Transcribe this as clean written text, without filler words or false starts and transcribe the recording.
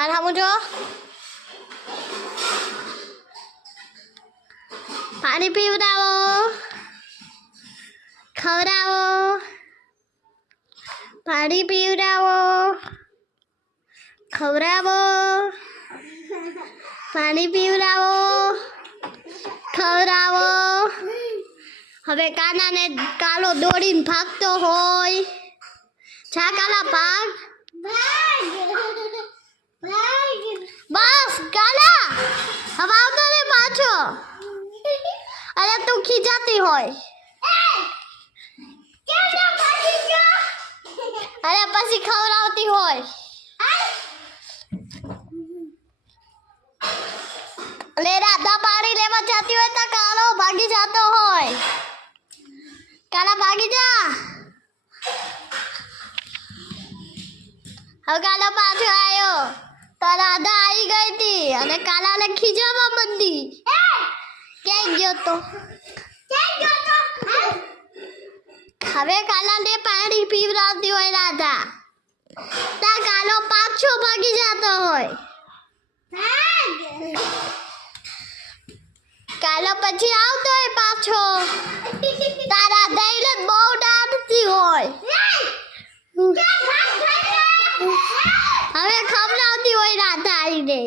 હાલ હામું જો પાણી પીવડાવો ખવડાવો પાણી પીવડાવો ખવડાવો પાણી પીવડાવો ખવડાવો હવે કાનાને કાલો દોડીને ભાગતો હોય જા કાલા ભાગ બસ કાલા હવે આવતો રે પાછો અરે તું ખીજાતી હોય અરે પછી ખવડાવતી હોય લે રાધા પાણી લેવા જતી હોય તો કાલો ભાગી જતો હોય કાલા ભાગી જા હવે કાલો પાછો આવ્યો તો રાધા આવી ગઈ હતી અને કાલાને ખીજાવા મંડી ક્યાં ગયો તો હવે કાલાને પાણી પીવડાવતી હોય રાધા તા કાલો પાછો ભાગી જતો હોય કાલો પછી આવતો હોય પાછો તારા દઈને બહુ ડાંટતી હોય હવે ખવડાવતી હોય રાધા આવીને